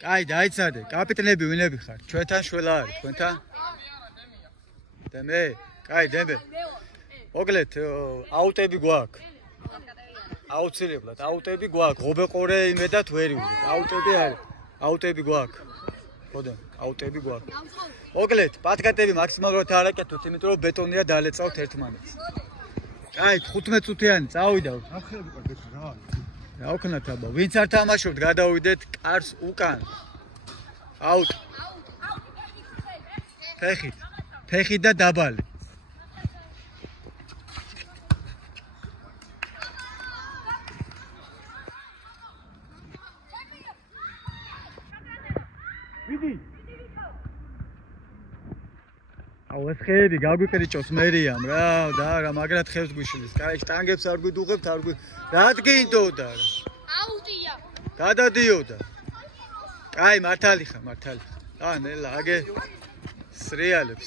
კაი, დაიცადე, კაპიტნები ვინები ხართ? ჩვენთან შველა არის, თქვენთან? დემე, კაი, დემე. მოგლეთ, აუტები გვაქვს. აუცილებლად, აუტები გვაქვს. ღობეყორე იმედად ვერ ვიდეთ. აუტები არის. აუტები გვაქვს. ხოდე, აუტები გვაქვს. მოგლეთ, პატკატები მაქსიმალურად არ აკეთოთ, იმიტომ რომ ბეტონია დალეწავთ ერთმანეთს. კაი, 15 წუთიანი წავიდა. ახლა გაკეთე რა. რა ვქნათ აბა, ვინც არ თამაშობთ, გადავიდეთ კარს უკან. აუტ. ფეხი და დაბალი. ვიდი. აუ ეს ხეები გაგვიყრიჭოს მერიამ რა და რა მაგრად ხევს გვიშლის. კაი, შტანგებს არ გვიდუღებთ, არ გვი რა დგინდოდა რა. აუტია. გადადიოდა. კაი, მართალი ხარ, მართალი. აა, ნელა, აგე სრიალებს.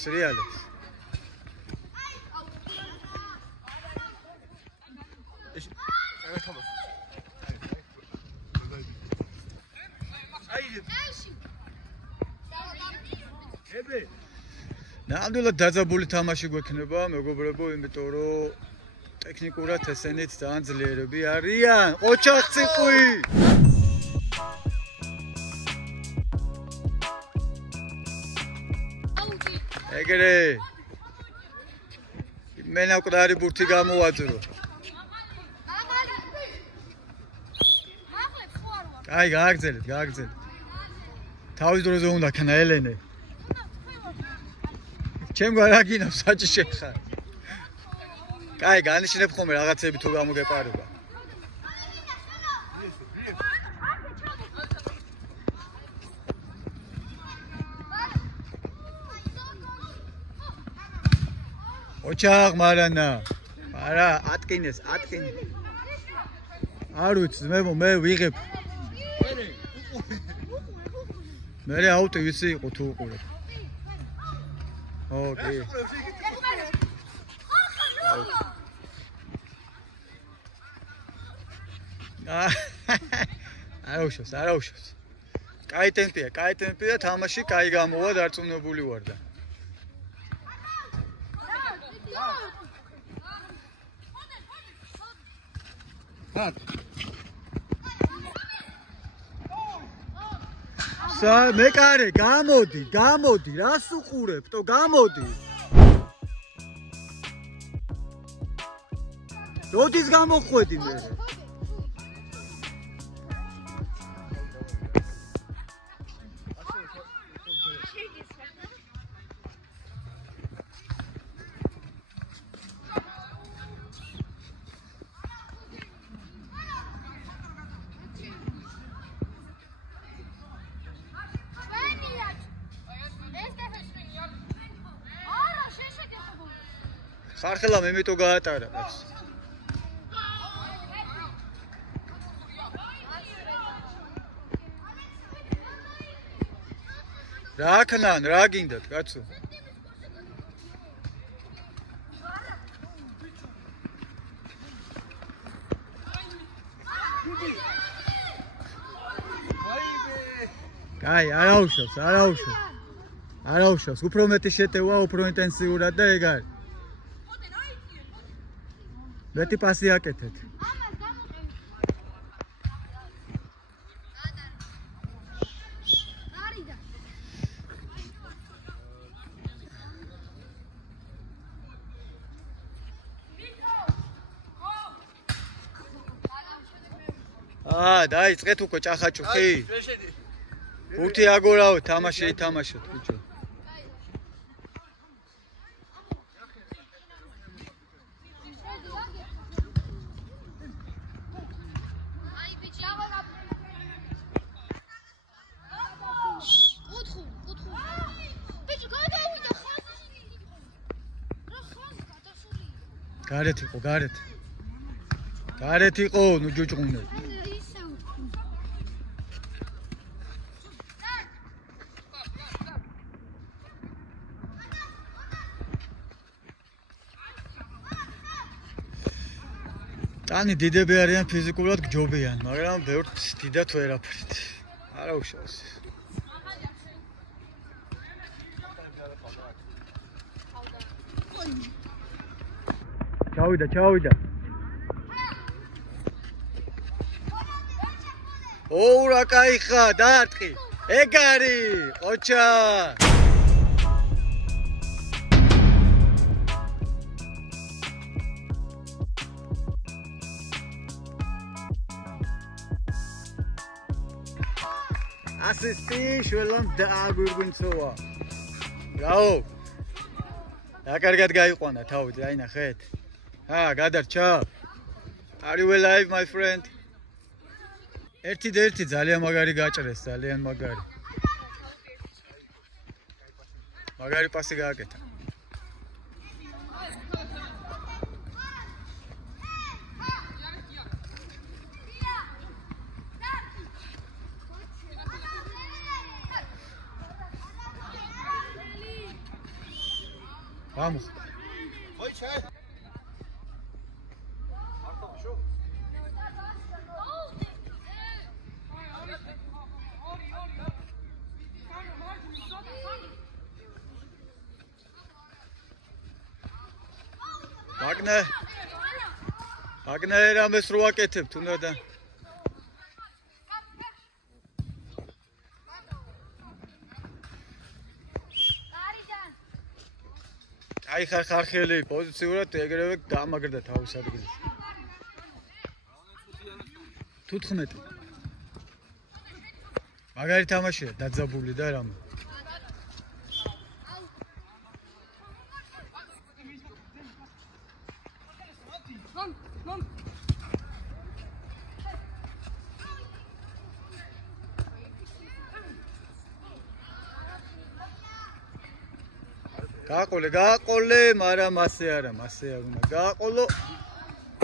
ებე ნამდვილად დაძაბული თამაში გვექნება, მეგობრებო, იმიტომ რომ ტექნიკურად ესენიც ძალიან ძლიერები არიან. ოჩახციყი! ეგრე მენაკვდარი ბურთი გამოვაძრო. კაი, გააგრძელეთ. თავის დროზე უნდა ქნა ელენე. ჩემ გარაგინავს საჭიშე ხარ. კაი, განიშნებ ხოლმე რაღაცები თუ გამოგეპარება. ოჩახ მარანა. არა, ატკინეს. არ ვიცი, მე ვიღებ. მე აუტი ვიცი იყო თუ უყურებ. ოკეი. არაუშავს. კაი ტემპია, თამაში კაი გამოვა, დარწმუნებული ვარ და. მეკარე, გამოდი, რას უყურებთო, გამოდი. როდის გამოხვედი მე? ხარხელა მემეტო გაატარა მას. რა ქნან, რა გინდათ, კაცო? კაი, არაუშავს. უფრო მეტი შეტევა, უფრო ინტენსიურად და ეგ არის. მეტი პასი აკეთეთ. დაიწყეთ უკვე ჭახაჭუხი. ბურთი აგორავ, თამაშეთ, ბიჭო. გარეთ იყო, ნუ ჯუჯღუნე. ტანი დიდები არიან ფიზიკურად გჯობიან, მაგრამ ბევრთ დიდად ვერაფრით. არა უშავს. ჩავიდა. ოურა кайხა, დაარტყი. ეგ არის, ოჩა. ასისტი შველამ დააგვირგვინცოვა. ბრავო. რა კარგად გაიყვანა თავი, აი ნახეთ. გადარჩა. Are you alive, my friend? ერთი ძალიან მაგარი გაჭრეს, ძალიან მაგარი. მაგარი პასი გააკეთა. Vamos. Wagner რამეს რო აკეთებ თუნდაც. აი ხარხელი პოზიციურად ეგრევე გამაგრდა თავის ადგილზე. 15. მაგარი თამაშია, დაძაბული და რამე. გაყოლე, მაგრამ მასე არა უნდა გაყოლო.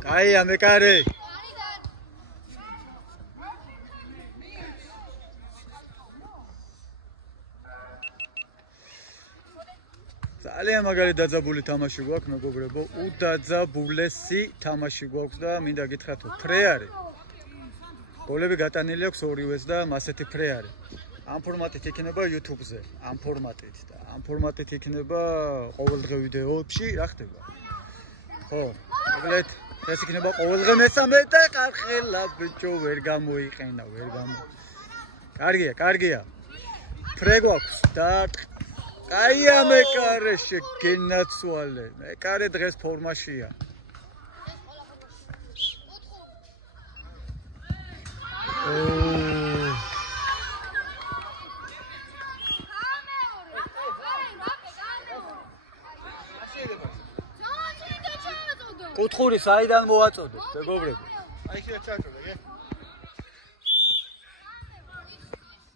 კაია მეკარე. ძალიან მაგარი დაძაბული თამაში გვაქვს, მეგობრებო. უდაძაბულესი თამაში გვაქვს და მინდა გითხრათ, ფრე არის. გოლები გატანილი აქვს ორივეს და მასეთი ფრე არის. ამ ფორმატით იქნება YouTube-ზე, ამ ფორმატით და ამ ფორმატით იქნება ყოველდღე ვიდეოებში, რა ხდება? ხო, მოკლედ, ეს იქნება ყოველდღე მესამე და ყარხელა ბიჭო ვერ გამოიყენა, ვერ გამო. კარგია. ფრე გვაქვს და კაია მეკარე შეგენაცვალე. მეკარე დღეს ფორმაშია. კუთხური საიდან მოვაწოდეთ, მეგობრებო? აი ხილა ჩააწოდე, გე?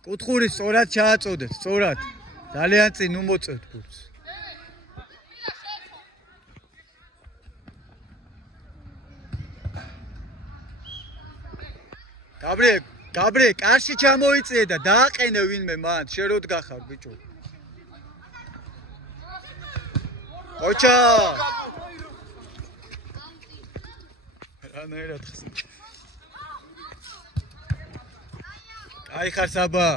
კუთხური სწორად ჩააწოდეთ, სწორად. ძალიან წინ უმოწევთ გულს. გაბრიე, კარში ჩამოიწიე და დააყენე ვინმე მან, შენ რო დგახარ, ბიჭო. ოჩა! რანაირად ხსნი. აი ხარ საბა.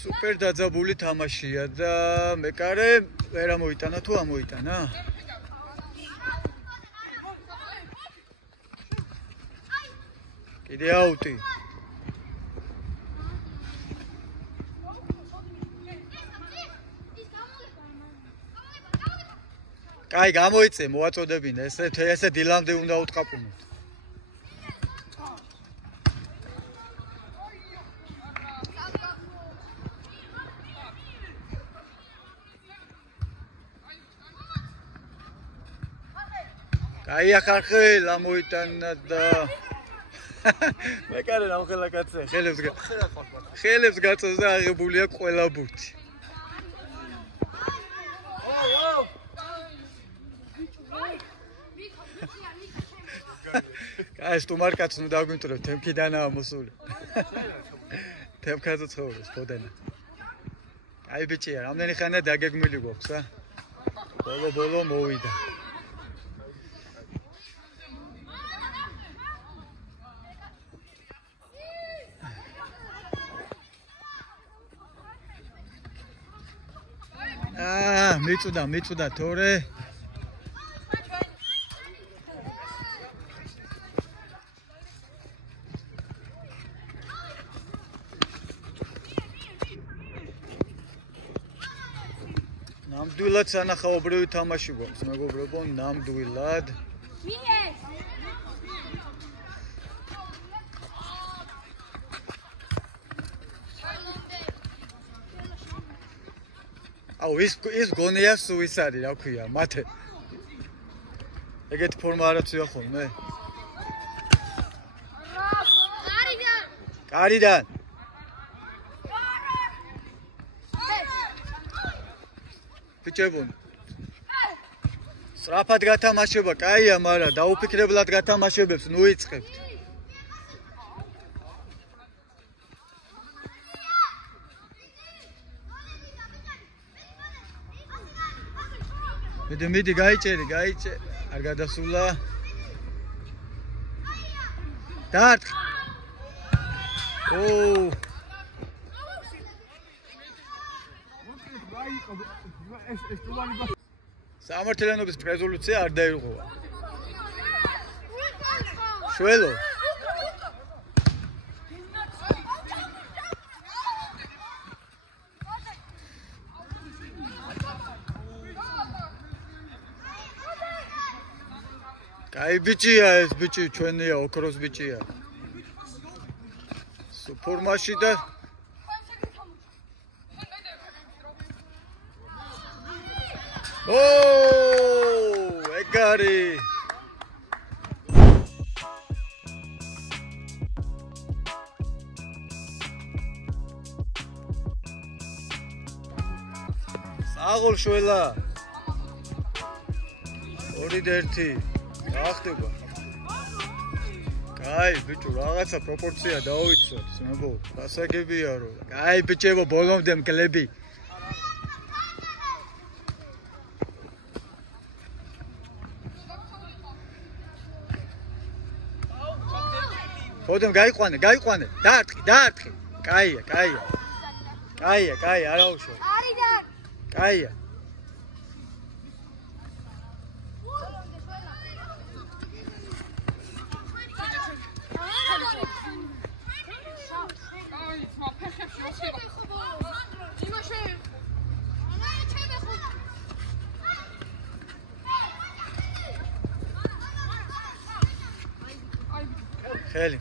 სუპერ დაძაბული თამაშია და მეკარე ვერ ამოიტანა თუ ამოიტანა? კიდე აუტი. კაი, გამოიწე, მოაწოდებინე, ესე დილამდე უნდა უტყაპუნოთ. კაი, ახარხელ ამოიტანა და მეკარე რამხელა კაცია, ხელებს გაწევს და აღებულია ყველა ბურთი. კაი, სტუმარკაც ნუ დაგვიმტრებ, თემქიდანაა მოსული. თემქაზე ცხოვრობს, ბოდენა. კაი ბიჭია, რამდენი ხანია დაგეგმილი გვაქვს, ბოლო მოვიდა. მიწუდა თორე. ნამდვილად სანახაობრივი თამაში გვაქვს, მეგობრებო, ნამდვილად. აუ ის გონია სუისადი, რა ქვია, მათე. ეგეთი ფორმა არ აცვია ხოლმე. კარიდან. ბიჭებო. სწრაფად გათამაშება, კაია, მაგრამ დაუფიქრებლად გათამაშებებს ნუ იწყებთ. მიდი გაიჭერი, არ გადასულა. დაარტყ. ოუ. სამართლიანობის რეზოლუცია არ დაირღვევა. შველო. კაი ბიჭია ეს ბიჭი ჩვენია, ოქროს ბიჭია. ფორმაში და ეგარი. საღოლ შველა. 2-1. რა ხდება? კაი, ბიჭო, რაღაცა პროპორცია დაუიცვათ, მეგო. გასაგებია რომ. კაი, ბიჭებო, ბოლომდე მკლები. ხოდემ გაიყვანე. დაარტყი. კაია. არა უშო. კაია.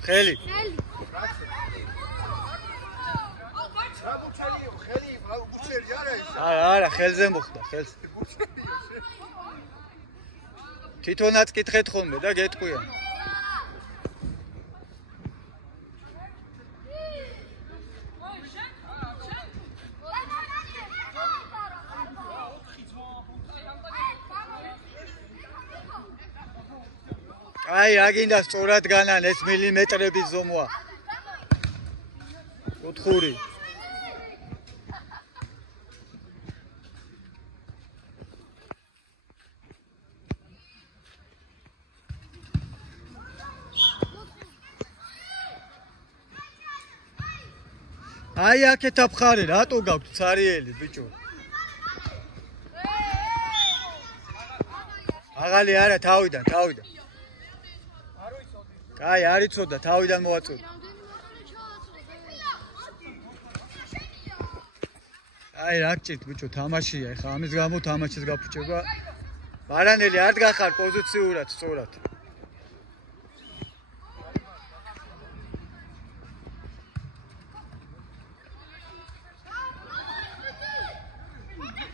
ხელი. არა, ხელზე მოხდა, ხელზე. თვითონაც კითხეთ ხოლმე და გეტყვიან. აი, რა გინდა სწორად განან ეს მილიმეტრების ზომვა. ოთხური. აი, აქეთ აფხარე, რატო გაქვთ ცარიელი, ბიჭო? აღალი არა, თავიდან. კაი, არ იცოდა, თავიდან მოაწოდა. აი, რა გჭირთ, ბიჭო, თამაშია, ეხა ამის გამო თამაშის გაფუჭება. ბარანელი, არ დგახარ პოზიციურად, სწორად.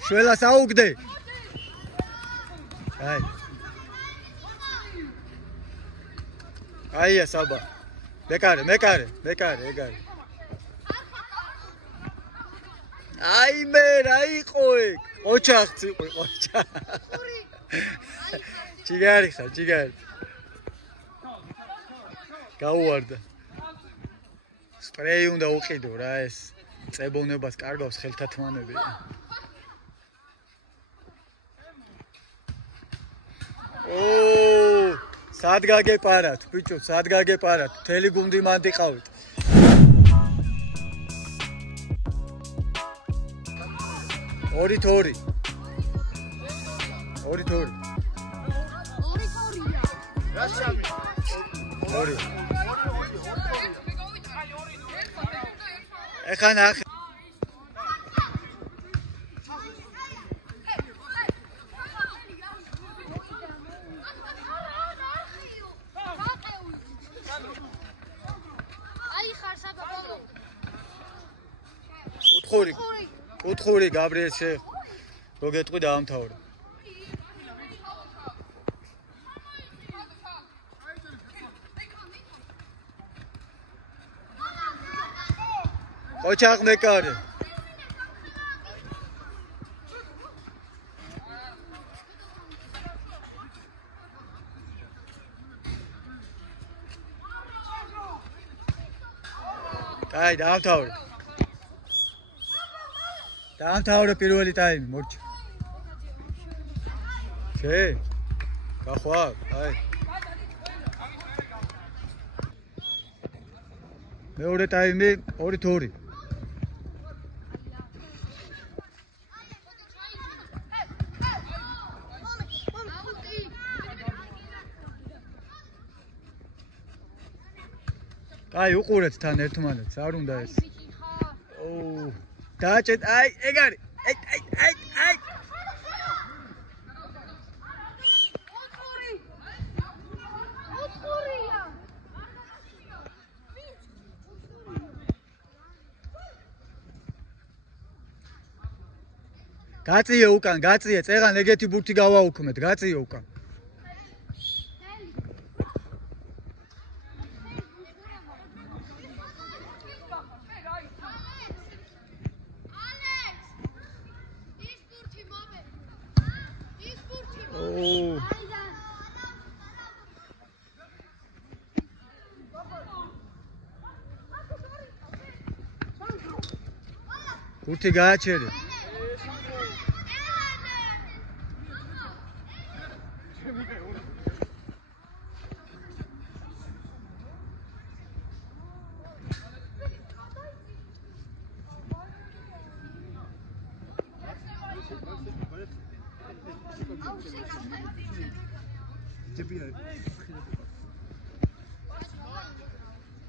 შველას აუგდე. კაი. აია საბა. მეკარე, ეგარი. აი მე რა იყო ეგ? ოჩახც იყო, ოჩა. ჯიგარი. გაუვარდა. სპრეი უნდა უყიდო რა ეს. წებოვნებას კარგავს ხელთათმანები. სად გაგეპარათ, ბიჭო, სად გაგეპარათ? მთელი გუნდი მანდ იყავით. ორი თორი. ორი. ეხლა ნახე. კუთხური გაბრიელ რო გეტყვი დაამთავრე. ოჩაღ მეკარე. კაი, დაამთავრე. დაამთავრე პირველი ტაიმი, მორჩა. გახვავ, აი. მეორე ტაიმი 2-2. აი, უყურეთ თან ერთმანეთს, არ უნდა ეს. ოუ, დააჭეთ, აი, ეგ არის. აი. გაწიე უკან, გაწიე, წეღან ეგეთი ბურთი გავაუქმეთ, გაწიე უკან. ბურთი გააჩერე.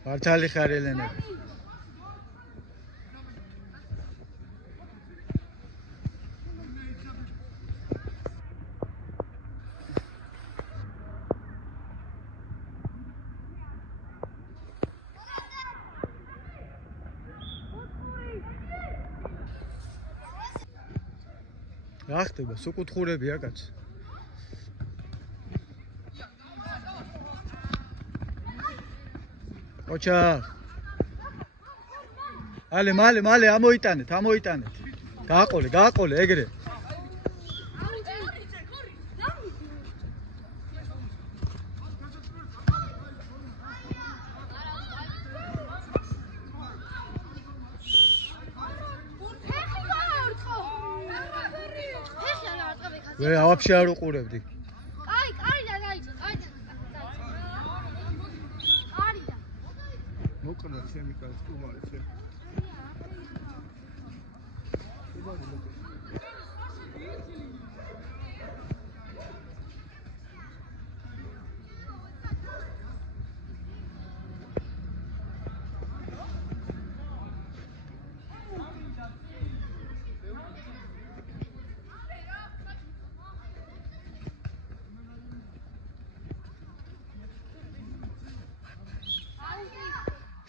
მართალი ხარ ელენე. რა ხდება? სუკუთხურებია კაც. ოჩა. მალე ამოიტანეთ. გააყოლე ეგრე. ვე ავაფშე არ უყურებდი. კაი და დაიწყე, კარი და. მოკლა ჩემი კაცი კუმარი ჩემ.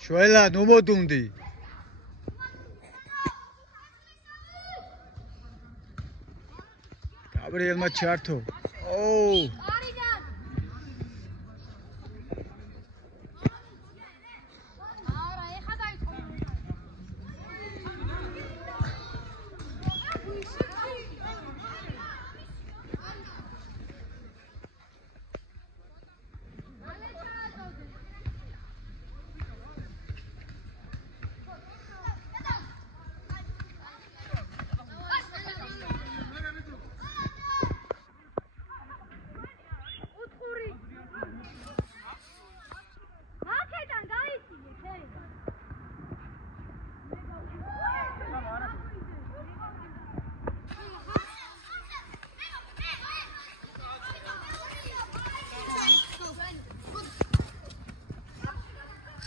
შველა ნუ მოდუნდი. გაბრიელმა ჩართო. ოუ.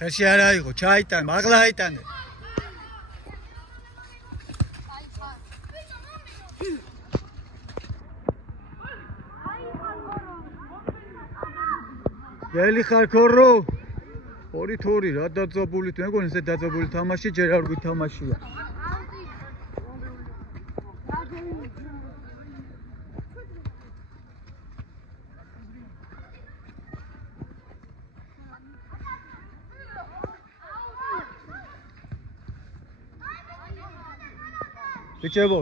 ხელში არ აიღო, ჩაიტან, მაღლა აიტანე. გელი ხარ ქორო? 2-2 რა დაძაბული, მეგონი ესე დაძაბული თამაში ჯერ არ გვითამაშია. ბიჭებო,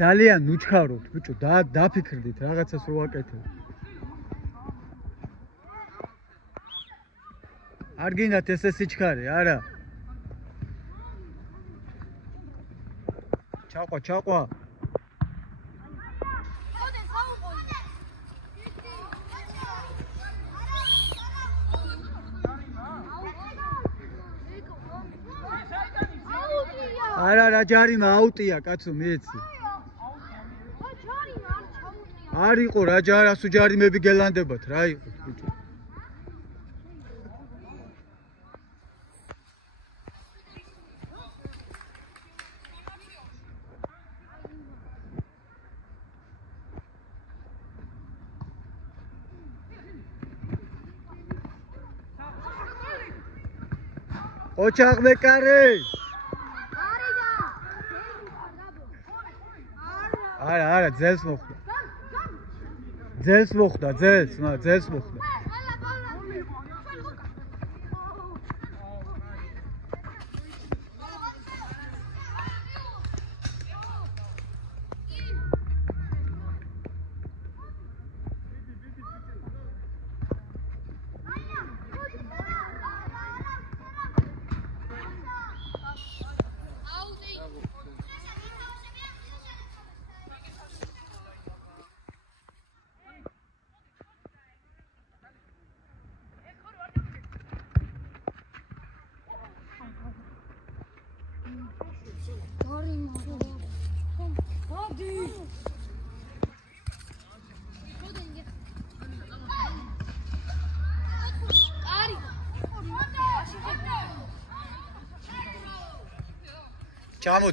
ძალიან ნუჩქაროთ, ბიჭო, დაფიქრდით რაღაცას რო ვაკეთებ. არ გინდათ ესე სიჩქარე, არა. ჩაყვა. არა, რა ჯარიმა აუტია, კაცო, მიეცი. არ იყო რა ჯარასუ ჯარიმები გელანდებათ, რა იყო, ბიჭო. ოჩაღ მეკარე არა ძელს მოხდა ძელს მოხდა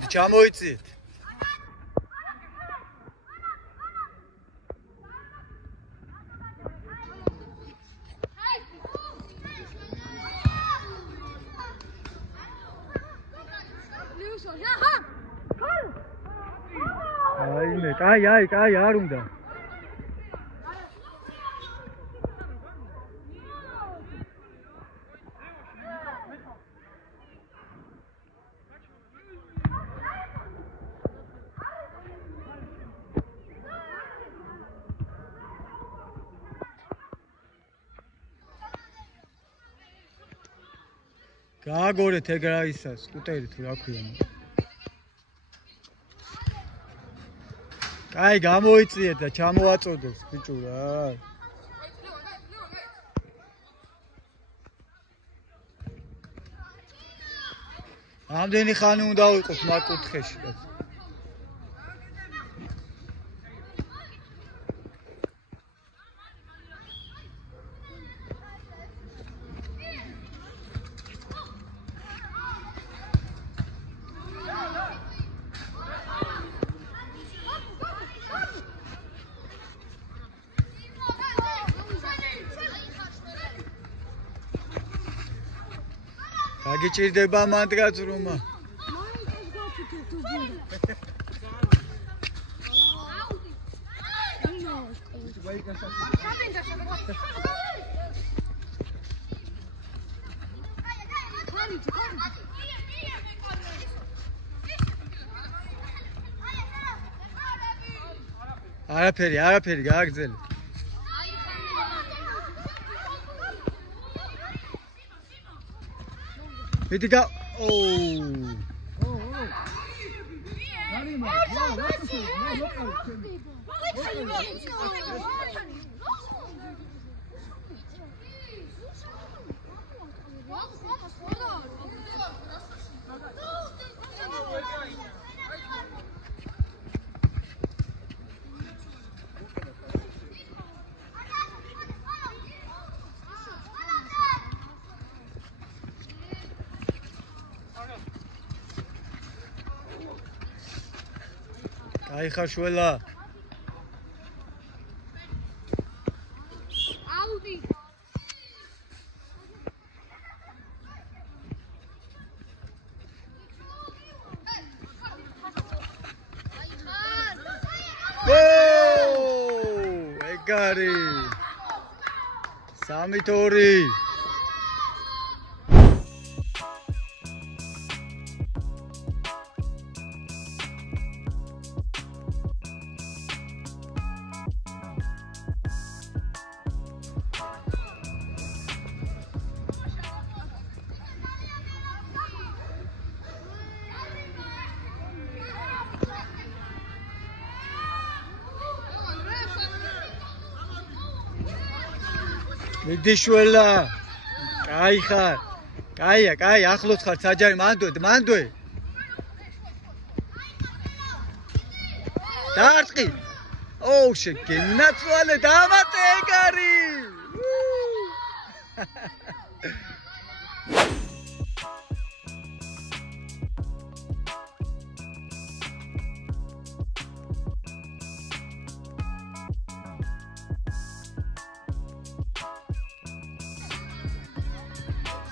ჩამოიწიეთ. აი, არ უნდა. გააგორეთ ეგ რა ისა სკუტერი თუ რა ქვია. კაი გამოიწიეთ და ჩამოაწოდოს ბიჭო რა. ამდენი ხანი უნდა ვიყოს მაგ კუთხეში. გაგიჭირდება მანდრაც რომა. არაფერი გააგრძელე. Vidika აიხარ შველა. აუდი. ეგარი. 3-2. მიდიშველა. კაი ხარ. კაია, კაი, ახლოს ხარ საჯარი, მანდვე. დაარტყი. ოუ, შეგენაცვალე, დავატე ეგარი.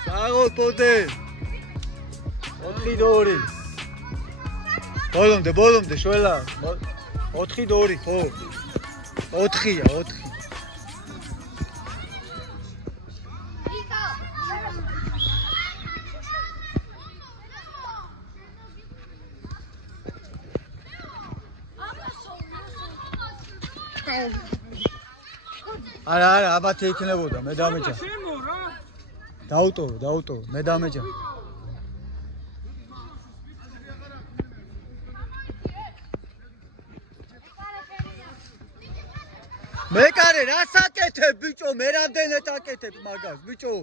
Sago pote. 4-2. Bolomde, შველა. 4-2, ხო. 4-ია, 4. არა, აბათ იქნებოდა, მე დამეჭა. დაუტოვე, მე დამეჭა. მეკარე, რას აკეთებ, ბიჭო, მე რამდენად აკეთებ მაგას, ბიჭო.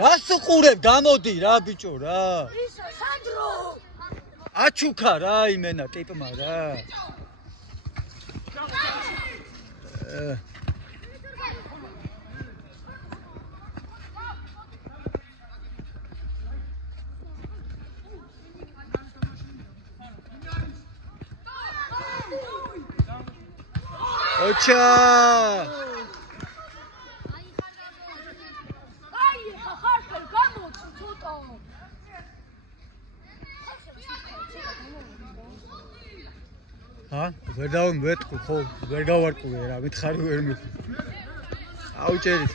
რას უყურებ, გამოდი რა, ბიჭო, რა. ისა, სანდრო. აჩუქა რა იმენა ტიპმა რა. ოჩა აი, ხარფერ გამოწ ცოტა. ვერ დავმეტყვი ხო, ვერ გავარკვევი რა, მითხარი ვერ მიხ. აუჭერით.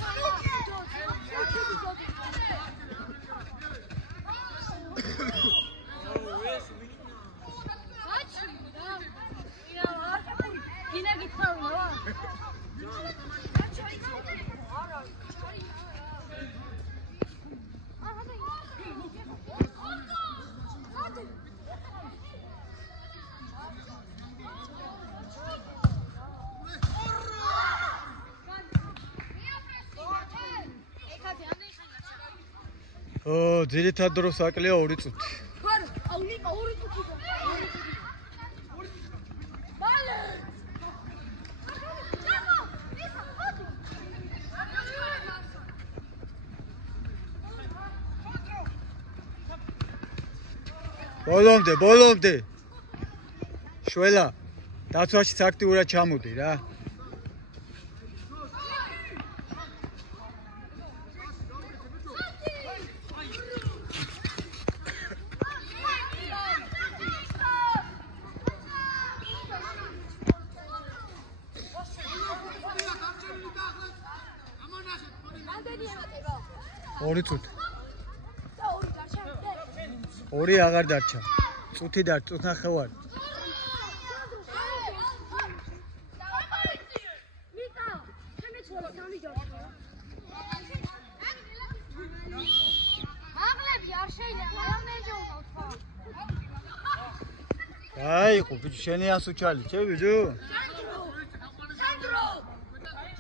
ძირითად დროს აკლია 2 წუთი. ხარ, აუნიკა 2 წუთი. ბალე. ბოლომდე. შველა, დაცვაშიც აქტიურად ჩამოდი რა. ორი წუთი. და 2 დარჩა. 2 აღარ დარჩა. წუთი დარჩა, წუთ ნახევარი. მიტა, შემეცვალა 3 ჯარში. აღლები არ შეიძლება, რამდენჯერ ვთქვა. აიყო, ბიჭო, შენი ასუჩალი, ჩე ბიჭო? სანდრო!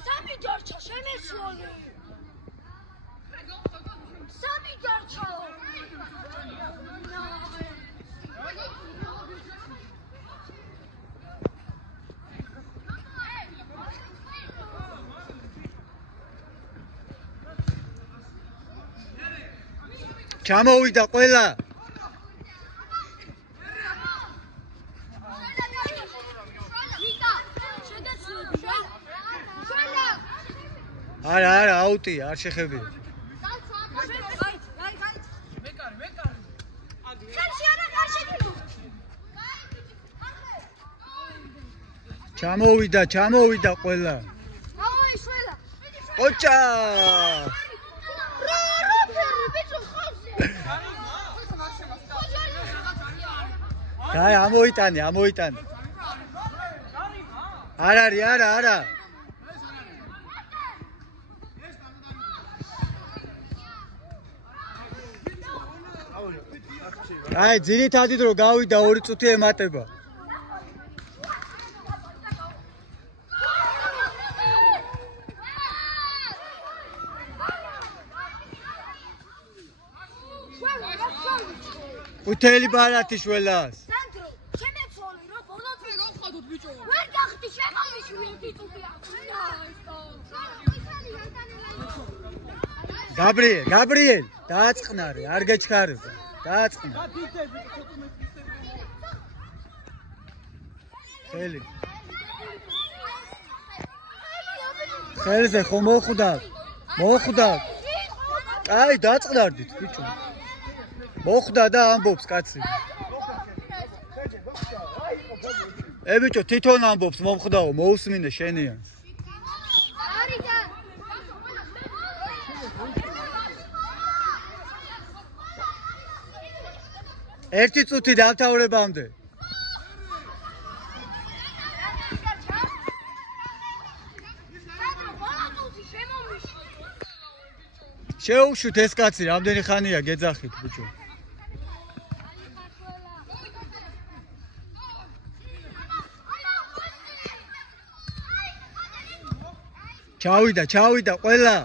3 ჯარში შემეცვალე. 3 ჯარში. ჩამოვიდა ყველა. არა, აუტი, არ შეხებია. ჩამოვიდა ყველა. ოჭა! დაი, ამოიტანე. არ არის, არა. აი, ძირითადად რო გავიდა 2 წუთი ემატება. უთელი ბარათი შველას. სანდრო, შემეცოლი რა ბოლოთი რო ხადოთ ბიჭო. ვერ გახდი შემოიშვი 2 წუთი აქვს. გაბრიელ, დააწყნარე, არ გეჩქარება. დააწყნა. ხელზე ხო მოხვდა. აი, დაწყნარდით ბიჭო. მოხვდა და ამბობს კაცი. ბიჭო, თვითონ ამბობს მომხვდაო, მოусმინე შენია. ერთი წუთი დამთავრებამდე. შეუშვით ეს კაცი, რამდენი ხანია გეძახით ბიჭო. ჩავიდა ყველა.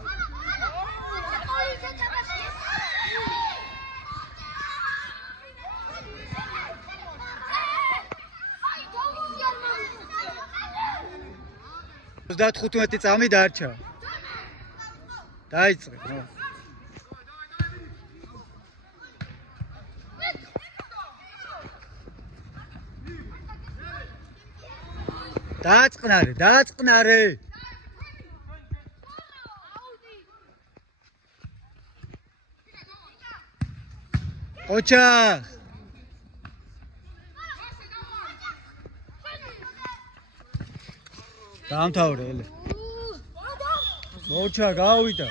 და 15 წამი დარჩა. დაიწყე, რა. დააწყნარე. ოჩა. დაამთავრე ელე. მოჩა გავიდა.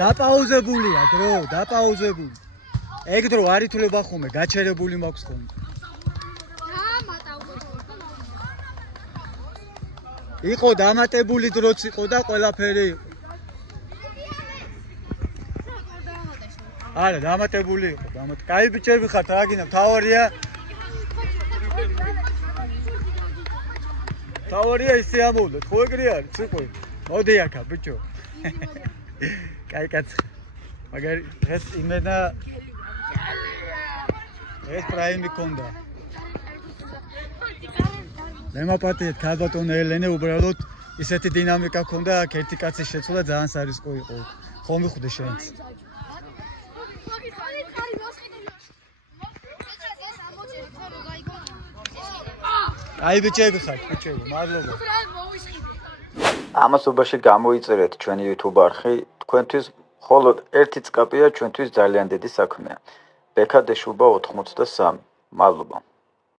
დაპაუზებულია დრო, ეგ დრო არ ითვლება ხოლმე, გაჩერებული მაქვს ხოლმე. იყო დამატებული დროც იყო და ყველაფერი იყო. არა, დამატებული იყო, კაი ბიჭები ხართ, რა გინდა, თავარია ისე ამოვდეთ, ხო ეგრე არის, ციყვი. მოდი აქა, ბიჭო. კაი კაცი. მაგარი დღეს იმენა ეს პრაიმი კონდა. მე მაპატიეთ ქალბატონო ელენე, უბრალოდ ისეთი დინამიკა ქონდა, აქ ერთი კაცის შეცვლა ძალიან სარისკო იყო. ხომ მიხვდე შენც? აი ბიჭები ხართ, მადლობა. ამასობაში გამოიწერეთ ჩვენი YouTube არხი, თქვენთვის მხოლოდ ერთი წკაპია ჩვენთვის ძალიან დიდი საქმეა. ბექადეშუბა 83. მადლობა.